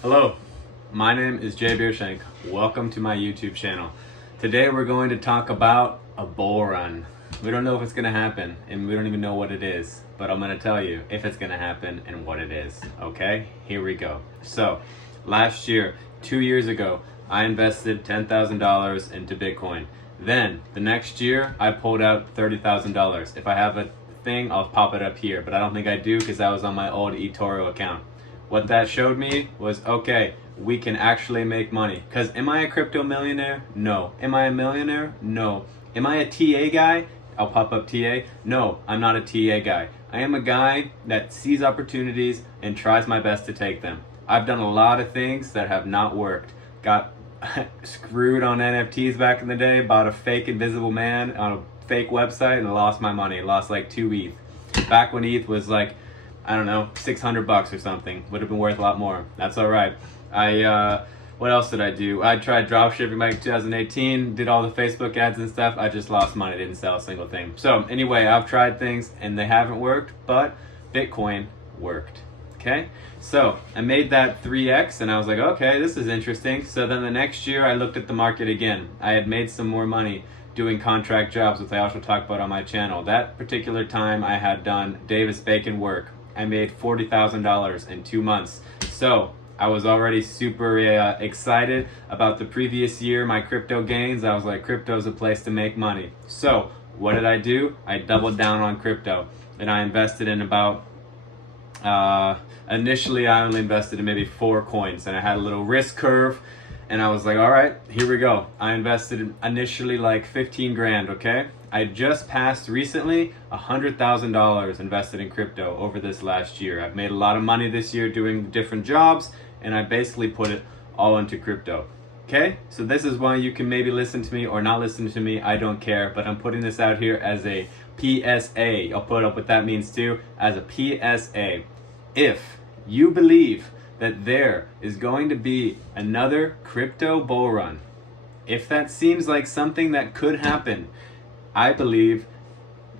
Hello, my name is Jay Beershank. Welcome to my YouTube channel. Today we're going to talk about a bull run. We don't know if it's going to happen and we don't even know what it is, but I'm going to tell you if it's going to happen and what it is. Okay, here we go. So last year, 2 years ago, I invested $10,000 into Bitcoin. Then the next year I pulled out $30,000. If I have a thing, I'll pop it up here, but I don't think I do because that was on my old eToro account. What that showed me was, okay, we can actually make money. Because am I a crypto millionaire? No. Am I a millionaire? No. Am I a TA guy? I'll pop up TA. No, I'm not a TA guy. I am a guy that sees opportunities and tries my best to take them. I've done a lot of things that have not worked. Got screwed on NFTs back in the day, bought a fake invisible man on a fake website and lost my money. Lost like 2 ETH. Back when ETH was like, I don't know, $600 or something. Would have been worth a lot more. That's all right. What else did I do? I tried dropshipping back in 2018, did all the Facebook ads and stuff. I just lost money, didn't sell a single thing. So anyway, I've tried things and they haven't worked, but Bitcoin worked. Okay, so I made that 3x and I was like, okay, this is interesting. So then the next year I looked at the market again. I had made some more money doing contract jobs, which I also talk about on my channel. That particular time I had done Davis Bacon work. I made $40,000 in 2 months. So I was already super excited about the previous year, my crypto gains. I was like, crypto's a place to make money. So what did I do? I doubled down on crypto and I invested in about, initially I only invested in maybe 4 coins and I had a little risk curve and I was like, all right, here we go. I invested initially like 15 grand, okay? I just passed recently $100,000 invested in crypto over this last year. I've made a lot of money this year doing different jobs and I basically put it all into crypto. Okay, so this is why you can maybe listen to me or not listen to me, I don't care, but I'm putting this out here as a PSA. I'll put up what that means too, as a PSA. If you believe that there is going to be another crypto bull run, if that seems like something that could happen, I believe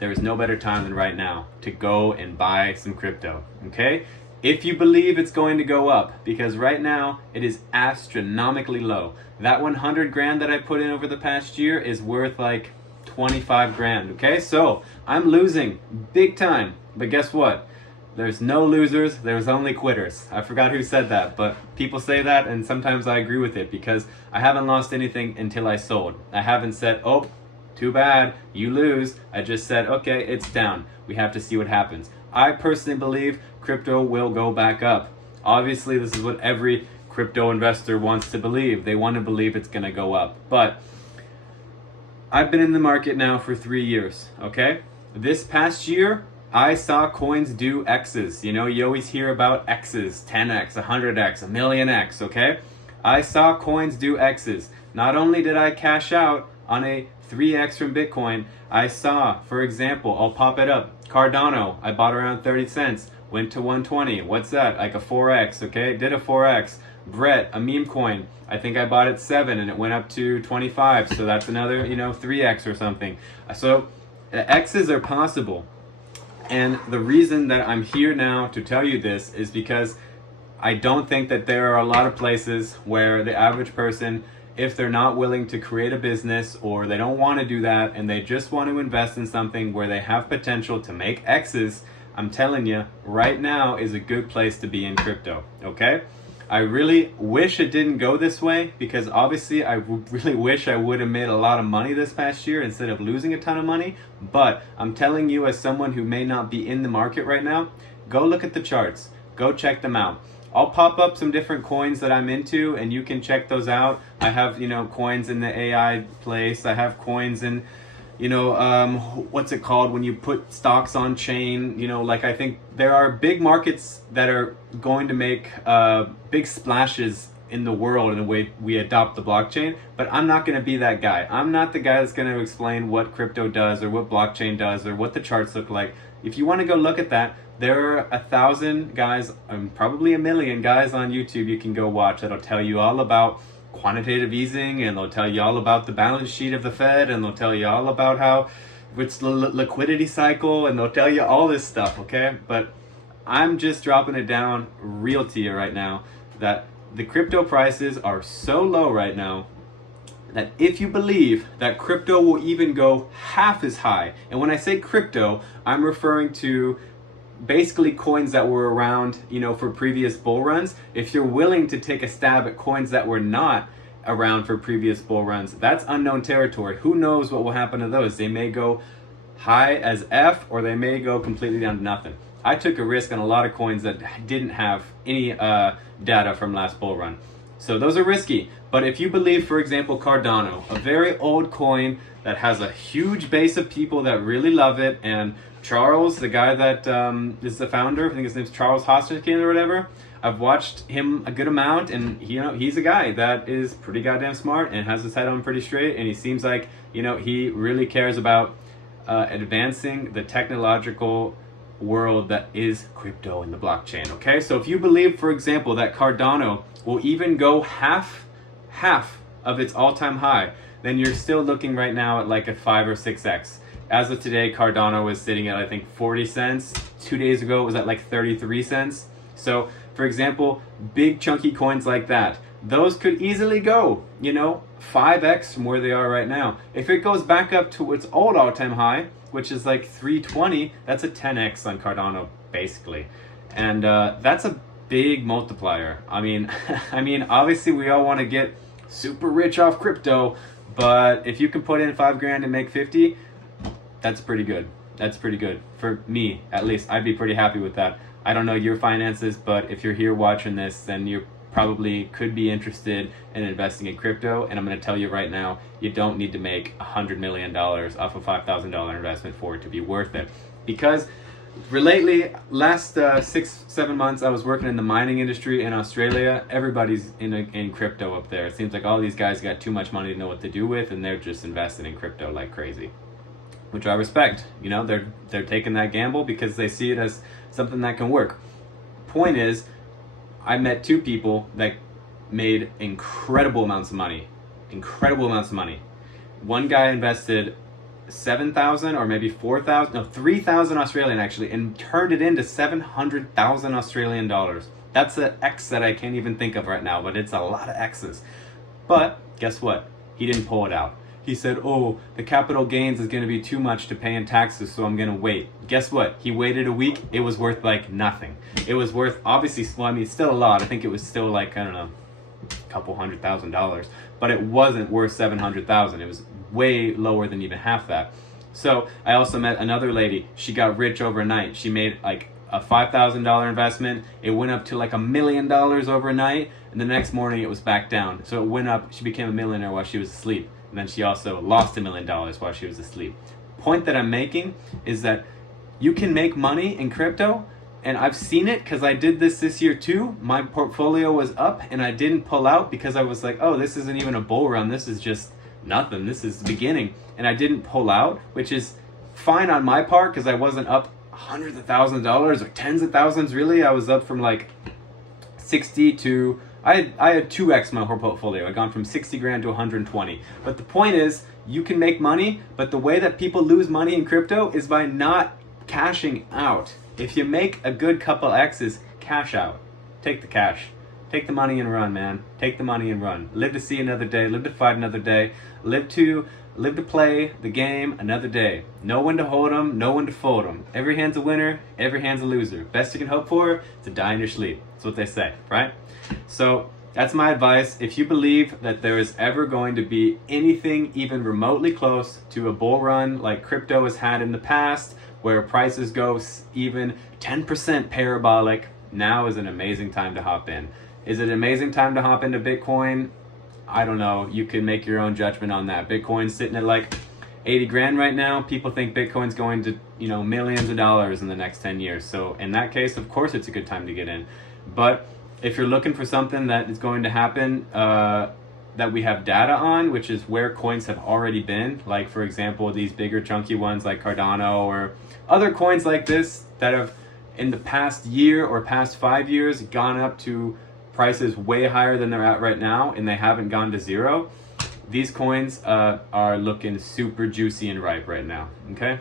there is no better time than right now to go and buy some crypto, okay? If you believe it's going to go up, because right now it is astronomically low. That 100 grand that I put in over the past year is worth like 25 grand, okay? So I'm losing big time, but guess what? There's no losers, there's only quitters. I forgot who said that, but people say that and sometimes I agree with it because I haven't lost anything until I sold. I haven't said, oh, too bad, you lose. I just said, okay, it's down. We have to see what happens. I personally believe crypto will go back up. Obviously, this is what every crypto investor wants to believe. They want to believe it's going to go up. But I've been in the market now for 3 years, okay? This past year, I saw coins do X's. You know, you always hear about X's, 10X, 100X, a million X, okay? I saw coins do X's. Not only did I cash out on a 3x from Bitcoin, I saw, for example, I'll pop it up, Cardano, I bought around 30 cents, went to 120. What's that? Like a 4x, okay? Did a 4x. Brett, a meme coin, I think I bought it 7 and it went up to 25, so that's another, 3x or something. So X's are possible. And the reason that I'm here now to tell you this is because I don't think that there are a lot of places where the average person, if they're not willing to create a business or they don't want to do that and they just want to invest in something where they have potential to make X's, I'm telling you, right now is a good place to be in crypto, okay? I really wish it didn't go this way because obviously I really wish I would have made a lot of money this past year instead of losing a ton of money. But I'm telling you, as someone who may not be in the market right now, go look at the charts, go check them out. I'll pop up some different coins that I'm into and you can check those out. I have, coins in the AI place. I have coins in, what's it called when you put stocks on chain? Like I think there are big markets that are going to make big splashes in the world in the way we adopt the blockchain, but I'm not going to be that guy. I'm not the guy that's going to explain what crypto does or what blockchain does or what the charts look like. If you want to go look at that, there are 1,000 guys, probably 1 million guys on YouTube you can go watch that'll tell you all about quantitative easing, and they'll tell you all about the balance sheet of the Fed, and they'll tell you all about how it's the liquidity cycle, and they'll tell you all this stuff, okay? But I'm just dropping it down real to you right now that the crypto prices are so low right now that if you believe that crypto will even go half as high, and when I say crypto, I'm referring to basically coins that were around, for previous bull runs. If you're willing to take a stab at coins that were not around for previous bull runs, that's unknown territory. Who knows what will happen to those? They may go high as F, or they may go completely down to nothing. I took a risk on a lot of coins that didn't have any data from last bull run. So those are risky. But if you believe, for example, Cardano, a very old coin that has a huge base of people that really love it, and Charles, the guy that is the founder, I think his name's Charles Hoskinson or whatever, I've watched him a good amount, and he's a guy that is pretty goddamn smart and has his head on pretty straight, and he seems like, he really cares about advancing the technological world that is crypto and the blockchain. Okay, so if you believe, for example, that Cardano will even go half of its all-time high, then you're still looking right now at like a 5 or 6x. As of today, Cardano is sitting at, I think, 40 cents. 2 days ago, it was at like 33 cents. So, for example, big chunky coins like that, those could easily go, 5x from where they are right now. If it goes back up to its old all-time high, which is like 320, that's a 10x on Cardano, basically. And that's a big multiplier. I mean, obviously we all want to get super rich off crypto, but if you can put in $5,000 and make 50, that's pretty good. That's pretty good. For me, at least, I'd be pretty happy with that. I don't know your finances, but if you're here watching this, then you probably could be interested in investing in crypto. And I'm going to tell you right now, you don't need to make $100 million off a $5,000 investment for it to be worth it. Because lately, last 6-7 months, I was working in the mining industry in Australia. Everybody's in crypto up there. It seems like all these guys got too much money to know what to do with, and they're just investing in crypto like crazy, which I respect. They're taking that gamble because they see it as something that can work. Point is, I met two people that made incredible amounts of money. One guy invested 7,000 or maybe 4,000, no, 3,000 Australian actually, and turned it into 700,000 Australian dollars. That's an X that I can't even think of right now, but it's a lot of X's. But guess what? He didn't pull it out. He said, oh, the capital gains is going to be too much to pay in taxes, so I'm going to wait. Guess what? He waited a week. It was worth like nothing. It was worth, obviously, still a lot. I think it was still like, I don't know, a couple $100,000. But it wasn't worth 700,000. It was way lower than even half that. So I also met another lady. She got rich overnight. She made like a $5,000 investment. It went up to like $1 million overnight. And the next morning it was back down. So it went up. She became a millionaire while she was asleep. And then she also lost $1 million while she was asleep. Point that I'm making is that you can make money in crypto, and I've seen it because I did this year too. My portfolio was up and I didn't pull out because I was like, oh, this isn't even a bull run. This is just nothing. This is the beginning. And I didn't pull out, which is fine on my part because I wasn't up hundreds of thousands of dollars or tens of thousands really. I was up from like 60 to... I had 2x my whole portfolio. I gone from 60 grand to 120. But the point is, you can make money, but the way that people lose money in crypto is by not cashing out. If you make a good couple X's, cash out. Take the cash. Take the money and run, man. Take the money and run. Live to see another day. Live to fight another day. Live to play the game another day. Know when to hold 'em, know when to fold 'em. Every hand's a winner, every hand's a loser. Best you can hope for is to die in your sleep. That's what they say, right? So that's my advice. If you believe that there is ever going to be anything even remotely close to a bull run like crypto has had in the past, where prices go even 10% parabolic, now is an amazing time to hop in. Is it an amazing time to hop into Bitcoin? I don't know. You can make your own judgment on that. Bitcoin's sitting at like 80 grand right now. People think Bitcoin's going to, millions of dollars in the next 10 years. So in that case, of course, it's a good time to get in. But if you're looking for something that is going to happen that we have data on, which is where coins have already been, like for example, these bigger chunky ones like Cardano or other coins like this that have in the past year or past 5 years gone up to prices way higher than they're at right now, and they haven't gone to zero, these coins are looking super juicy and ripe right now, okay?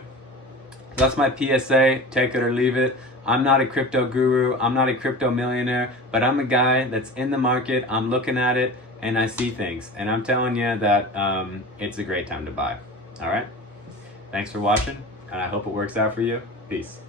So that's my PSA. Take it or leave it. I'm not a crypto guru, I'm not a crypto millionaire, but I'm a guy that's in the market, I'm looking at it, and I see things. And I'm telling you that it's a great time to buy. All right? Thanks for watching, and I hope it works out for you. Peace.